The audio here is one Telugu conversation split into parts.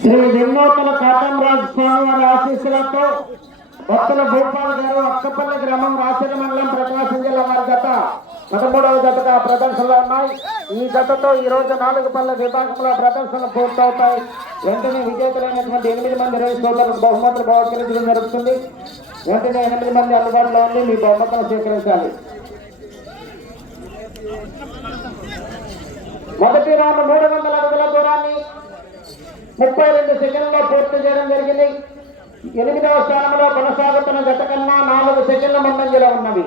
శ్రీ వెన్నోతల కాటంరాజు స్వామి వారి ఆశీస్సులతో భక్తుల భూపాల్ గారు అక్కపల్లి గ్రామం రాచల మండలం ప్రకాశం జిల్లా వారి జత 13వ జతగా ప్రదర్శనలో ఉన్నాయి. ఈ జతతో ఈ రోజు 4 పళ్ళ విభాగంలో ప్రదర్శనలు పూర్తవుతాయి. వెంటనే విజేతలైనటువంటి 8 మంది రైతు సోదరులకు బహుమతులు బహుకరించడం జరుగుతుంది. వెంటనే 8 మంది అందుబాటులో ఉండి మీ బహుమతులు స్వీకరించాలి. మొదటి రౌండ్ 300 అడుగుల దూరాన్ని 32 సెకండ్లో పూర్తి చేయడం జరిగింది. 8వ స్థానంలో కొనసాగుతున్న జత కన్నా 4 సెకండ్ల ముందంజలో ఉన్నవి.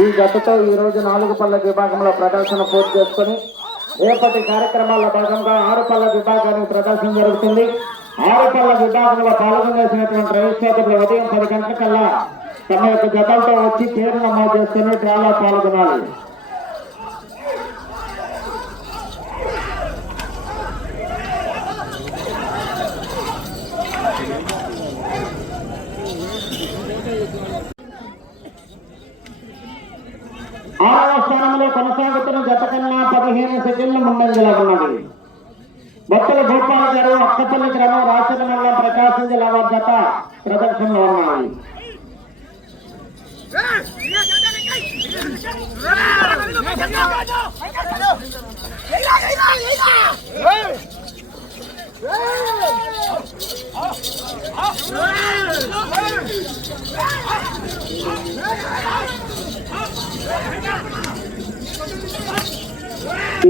ఈ జతతో ఈ రోజు 4 పళ్ళ విభాగంలో ప్రదర్శన పూర్తి చేసుకుని రేపటి కార్యక్రమాల భాగంగా 6 పళ్ళ విభాగానికి ప్రదర్శన జరుగుతుంది. 6 పళ్ళ విభాగంలో పాల్గొనేసినటువంటి రైతులు ఉదయం 10 గంటలకల్లా తమ యొక్క జతలతో వచ్చి పేరు నమోదు చేసుకుని డ్రాలో పాల్గొనాలి. ఆరవ స్థానంలో కొనసాగుతున్న జత కన్నా 15 సెకండ్ల ముందంజలో ఉన్నది. భక్తుల భూపాల్ గారు అక్కపల్లి గ్రామం రాచల మండలం ప్రకాశం జిల్లా వారి జత ప్రదర్శనలో ఉన్నాయి.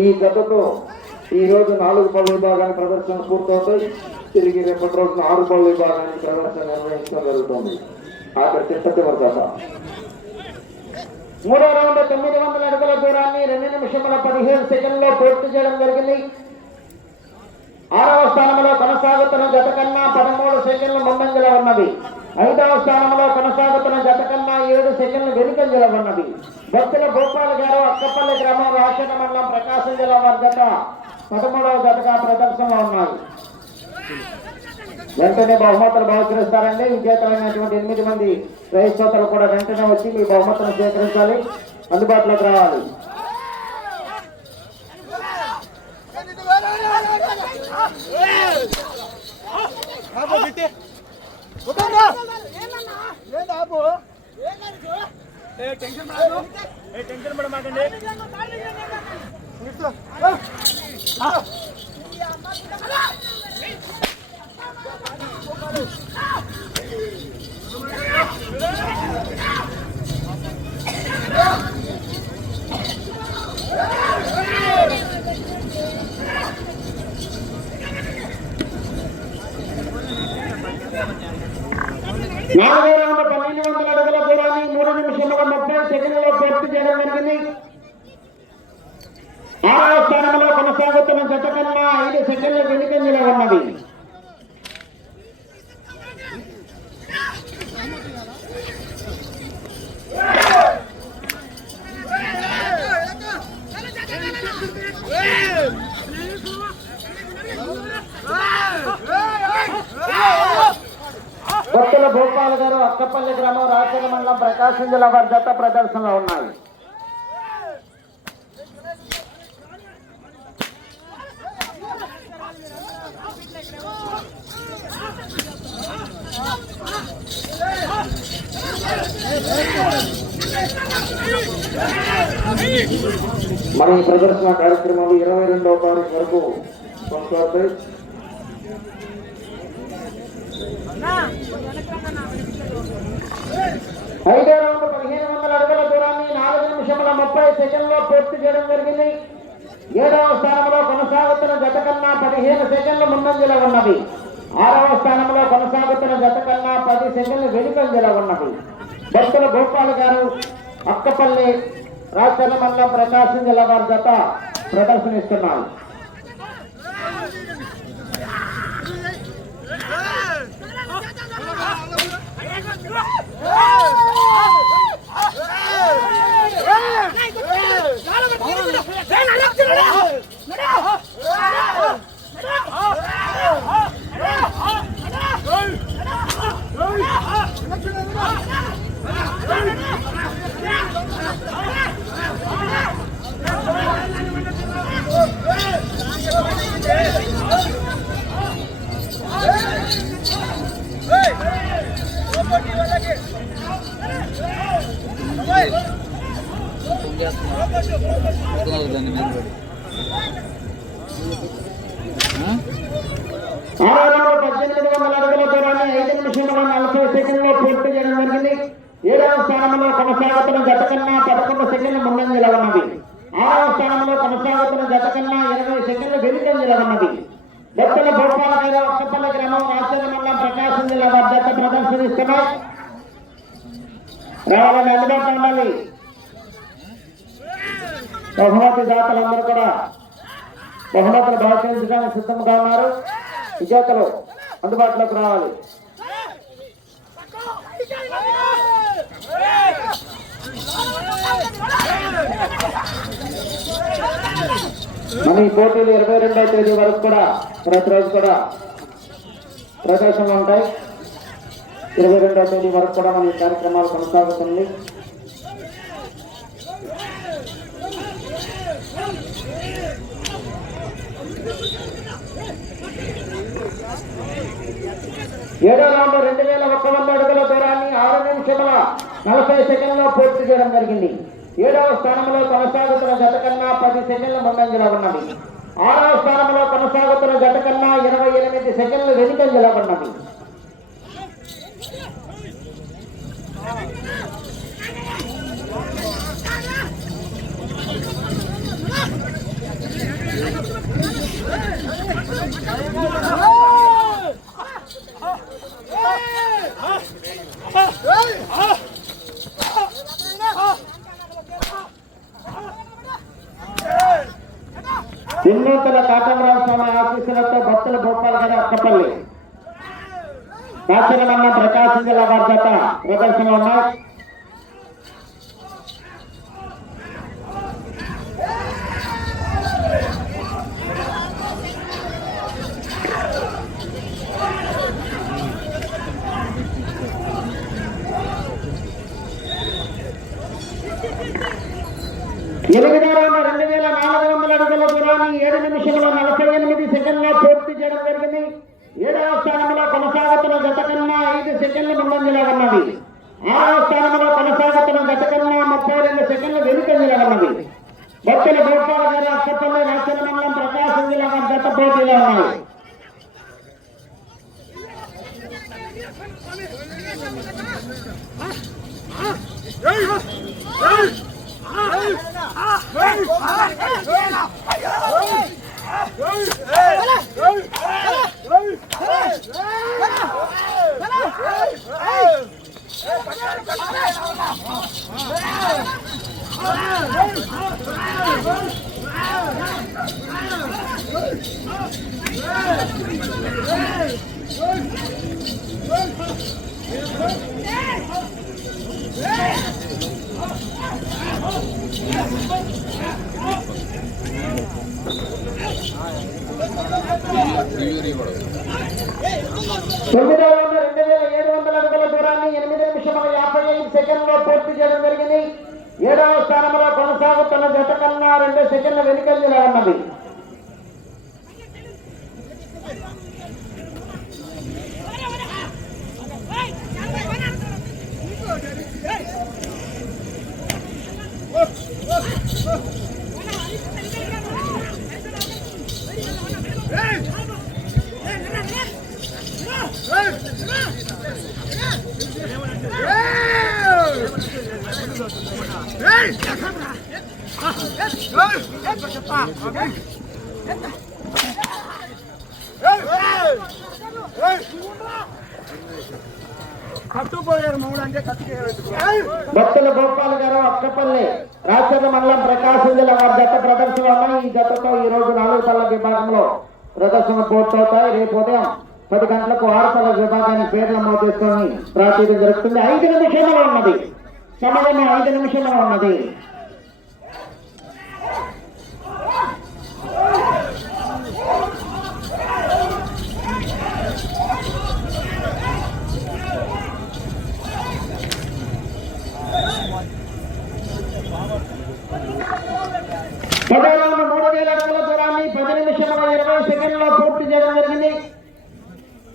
ఈ జతతో ఈ రోజు 4 పళ్ళ విభాగానికి ప్రదర్శన పూర్తవుతాయి. తిరిగి రేపటి రోజున 6 పళ్ళ విభాగానికి ప్రదర్శన నిర్వహించడం జరుగుతుంది. ఆఖరి చిత్తూరు జత 3వ రౌండ్ 900 అడుగుల దూరాన్ని 2 నిమిషముల 15 సెకండ్లో పూర్తి చేయడం జరిగింది. 6వ స్థానంలో కొనసాగుతున్న జత కన్నా 13 సెకండ్ల ముందంజలో ఉన్నది. 5వ స్థానంలో కొనసాగుతున్న జత కన్నా 7 సెకండ్లు వెనుకంజలో ఉన్నది. భక్తుల భూపాల్ గారు అక్కపల్లి గ్రామం రాచల మండలం ప్రకాశం జిల్లా వారి జత 13వ జతగా ప్రదర్శనలో ఉన్నాయి. వెంటనే బహుమతులు బహుకరిస్తారండి. విజేతలైనటువంటి 8 మంది రైతు సోదరులు కూడా వెంటనే వచ్చి మీ బహుమతులు స్వీకరించాలి, అందుబాటులోకి రావాలి. టెన్షన్ పడమాకండి. నాలుగో రౌండ్ 1200 అడుగుల దూరాన్ని 3 నిమిషముల 30 సెకండ్లలో పూర్తి చేయడం జరిగింది. 6వ స్థానంలో కొనసాగుతున్న జత కన్నా 5 సెకండ్ల వెనుకంజలో ఉన్నది. భక్తుల భూపాల్ గారు అక్కపల్లి గ్రామం రాచల మండలం ప్రకాశం జిల్లా వారి జత ప్రదర్శనలో ఉన్నాయి. మన ఈ ప్రదర్శన కార్యక్రమాలు 22వ తారీఖు వరకు కొనసాగుతాయి. ఐదో రౌండ్ 1500 అడుగుల దూరాన్ని 4 నిమిషముల 30 సెకండ్లో పూర్తి చేయడం జరిగింది. 7వ స్థానంలో కొనసాగుతున్న జత కన్నా 15 సెకండ్ల ముందంజలో ఉన్నది. 6వ స్థానంలో కొనసాగుతున్న జత కన్నా 10 సెకండ్లు వెనుకంజలో ఉన్నది. భక్తుల భూపాల్ గారు అక్కపల్లి రాచల మండలం ప్రకాశం జిల్లా వారి జత ప్రదర్శనిస్తున్నారు. ఆరో రౌండ్ 1800 అడుగుల దూరాన్ని 5 నిమిషాల 40 సెకండ్లో పూర్తి చేయడం జరిగింది. 7వ స్థానంలో కొనసాగుతున్న జత కన్నా 11 సెకండ్ల ముందంజలో ఉన్నది. 6వ స్థానంలో కొనసాగుతున్న జత కన్నా 20 సెకండ్లు వెనుకంజలో ఉన్నది. బొత్తల భూపాల గారు అక్కపల్లి గ్రామం రాజధాని మండలం ప్రకాశం జిల్లా వారి జత ప్రదర్శనిస్తున్నాయి. రావాలని అందుబాటులో ఉండాలి. బహుమతి దాతలందరూ కూడా బహుమతులు బహుకరించడానికి సిద్ధంగా ఉన్నారు. విజేతలు అందుబాటులోకి రావాలి. మన ఈ పోటీలు 22వ తేదీ వరకు కూడా ప్రతిరోజు కూడా ప్రదర్శనలు ఉంటాయి. 22వ తేదీ వరకు కూడా మన ఈ కార్యక్రమాలు కొనసాగుతుంది. ఏడో రౌండ్ 2100 అడుగుల దూరాన్ని 6 నిమిషాల 40 సెకండ్లో పూర్తి చేయడం జరిగింది. 7వ స్థానంలో కొనసాగుతున్న జత కన్నా 10 సెకండ్ల ముందంజలో ఉన్నది. 6వ స్థానంలో కొనసాగుతున్న జత కన్నా 28 సెకండ్లు వెనుకంజలో ఉన్నది. తిన్నూతల కాటమరావు స్వామి ఆశీస్సులతో భక్తుల భూపాల్ గారి అక్కపల్లి రాచరమన్న ప్రకాశం జిల్లా వారి జత ప్రదర్శన ఉన్నాయి. ఎనిమిదో రౌండ్ 2400 అడుగుల దూరాన్ని 7 నిమిషాల 48 సెకండ్లో పూర్తి చేయడం జరిగింది. 7వ స్థానంలో కొనసాగుతున్న జత కన్నా 5 సెకండ్ల ముందంజలో ఉన్నది. 6వ స్థానంలో కొనసాగుతున్న జత కన్నా 32 సెకండ్ల వెనుకంజలో ఉన్నది. భక్తుల భూపాల గారి అక్కపల్లి రాజధాని మండలం ప్రకాశం జిల్లా జత పోటీలో ఉన్నాయి. తొమ్మిదో రౌండ్ 2700 అడుగుల దూరాన్ని 8 నిమిషాల 55 సెకండ్లో పూర్తి చేయడం జరిగింది. 7వ స్థానంలో కొనసాగుతున్న జత కన్నా 2 సెకండ్ల వెనుకంజలో ఉన్నది. భక్తుల భూపాల్ గారు అక్కపల్లి రాజధాని మండలం ప్రకాశం జిల్లా వారి జత ప్రదర్శన ఉన్నాయి. ఈ జతతో ఈ రోజు 4 పళ్ళ విభాగంలో ప్రదర్శన పూర్తవుతాయి. రేపు ఉదయం 10 గంటలకు 6 పళ్ళ విభాగానికి పేర్లు నమోదు చేసుకొని ప్రాతినిధ్యం జరుగుతుంది. 5 నిమిషంలో ఉన్నది సమయం, 5 నిమిషంలో ఉన్నది. పదహారు 3000 అడుగుల దూరాన్ని 10 నిమిషాల 20 సెకండ్లో పూర్తి చేయడం జరిగింది.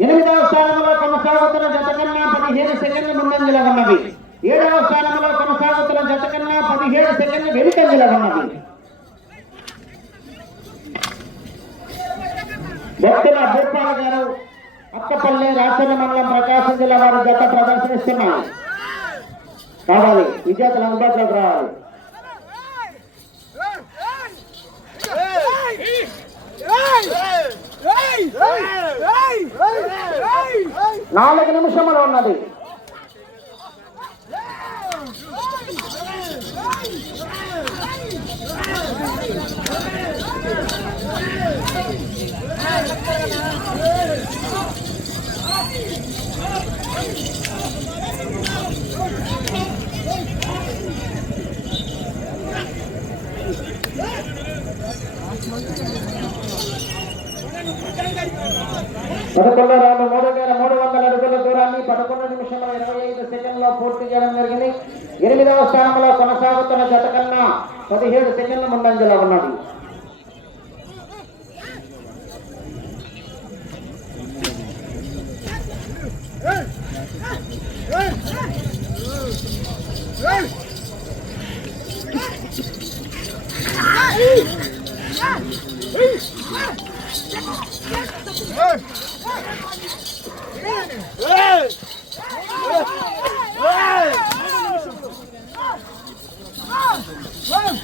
8వ స్థానంలో కొనసాగుతున్న జత కన్నా 15 సెకండ్ల ముందంజలో ఉన్నది. 7వ స్థానంలో కొనసాగుతున్న జత కన్నా 17 సెకండ్లు వెనుకంజలో ఉన్నది. భక్తుల భూపాల్ గారు అక్కపల్లి రాచర్ల మండలం ప్రకాశం జిల్లా వారి జత ప్రదర్శనిస్తున్నారు. కావాలి విజేతలు అందుబాటులోకి రావాలి. 4 నిమిషములు ఉన్నది. పదకొండో రౌండ్ 3300 అడుగుల దూరాన్ని 11 నిమిషాల 25 సెకండ్లో పూర్తి చేయడం జరిగింది. 8వ స్థానంలో కొనసాగుతున్న జత కన్నా 17 సెకండ్ల ముందంజలో ఉన్నది.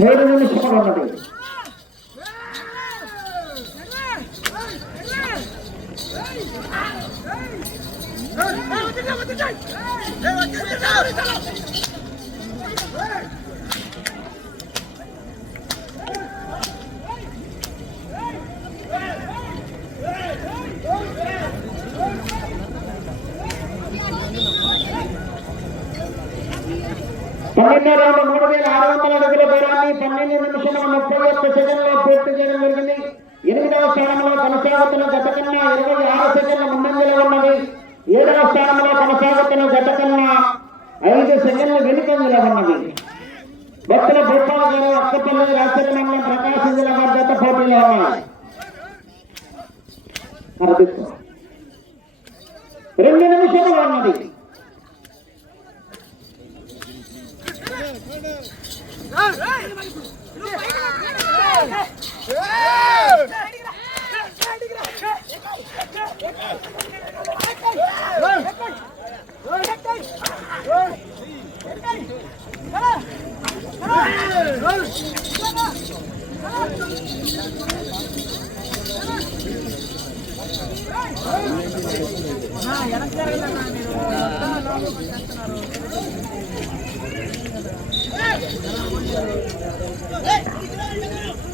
ఏడు నిమిషాలు ఉన్నది. పన్నెండో రౌండ్ 3600 అడుగుల దూరాన్ని 12 నిమిషాల 31 సెకండ్లో పూర్తి చేయడం జరిగింది. 8వ స్థానంలో కొనసాగుతున్న జత కన్నా 26 సెకండ్ల ముందంజలో ఉన్నది. 7వ స్థానంలో కొనసాగుతున్న జత కన్నా 5 సెకండ్ల వెనుకంజలో ఉన్నది. భక్తుల భూపాల్ గారు అక్కపల్లి రాచర్ల మండలం ప్రకాశం జిల్లా వారి జత పోటీలో ఉన్నాయి. 2 నిమిషాలు ఉన్నది.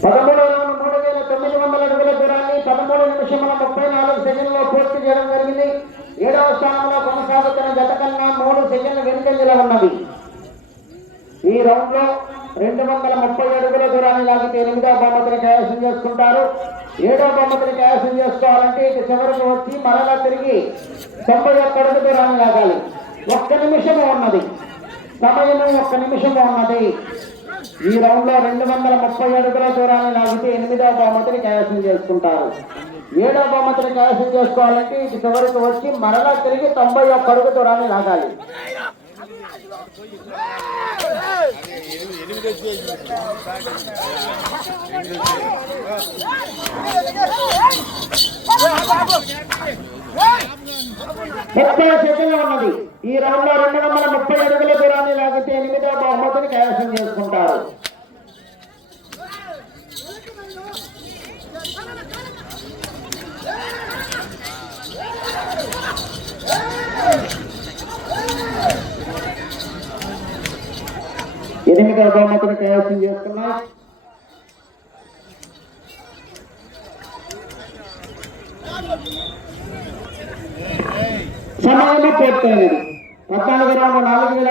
పదమూడవ రౌండ్ 3900 అడుగుల దూరాన్ని 13 నిమిషాల 34 సెకండ్లో పూర్తి చేయడం జరిగింది. 7వ స్థానంలో కొనసాగుతున్న జత కన్నా 3 సెకండ్ల వెనుకంజలో ఉన్నది. ఈ రౌండ్ లో 230 అడుగుల దూరాన్ని లాగితే 8వ బహుమతిని కైవసం చేసుకుంటారు. 7వ బహుమతిని కైవసం చేసుకోవాలంటే ఇటు చివరికి వచ్చి మరలా తిరిగి 91 అడుగుల దూరాన్ని లాగాలి. 1 నిమిషము ఉన్నది. సమయం 1 నిమిషము ఉన్నది. ఈ రౌండ్ లో 230 అడుగుల దూరాన్ని లాగితే 8వ బహుమతిని కైవసం చేసుకుంటారు. 7వ బహుమతిని కైవసం చేసుకోవాలంటే ఇటు చివరికి వచ్చి మరలా తిరిగి 91 అడుగు దూరాన్ని లాగాలి. సెకండ్లో ఉన్నది. ఈ రౌండ్ లో 230 అడుగుల దూరాన్ని లాగితే 8వ బహుమతిని కైవసం చేసుకుంటారు. ఎనిమిదవ బహుమతిని కైవసం చేసుకున్నారు. సమయంలో పూర్తయినది. 14 రౌండ్ 4000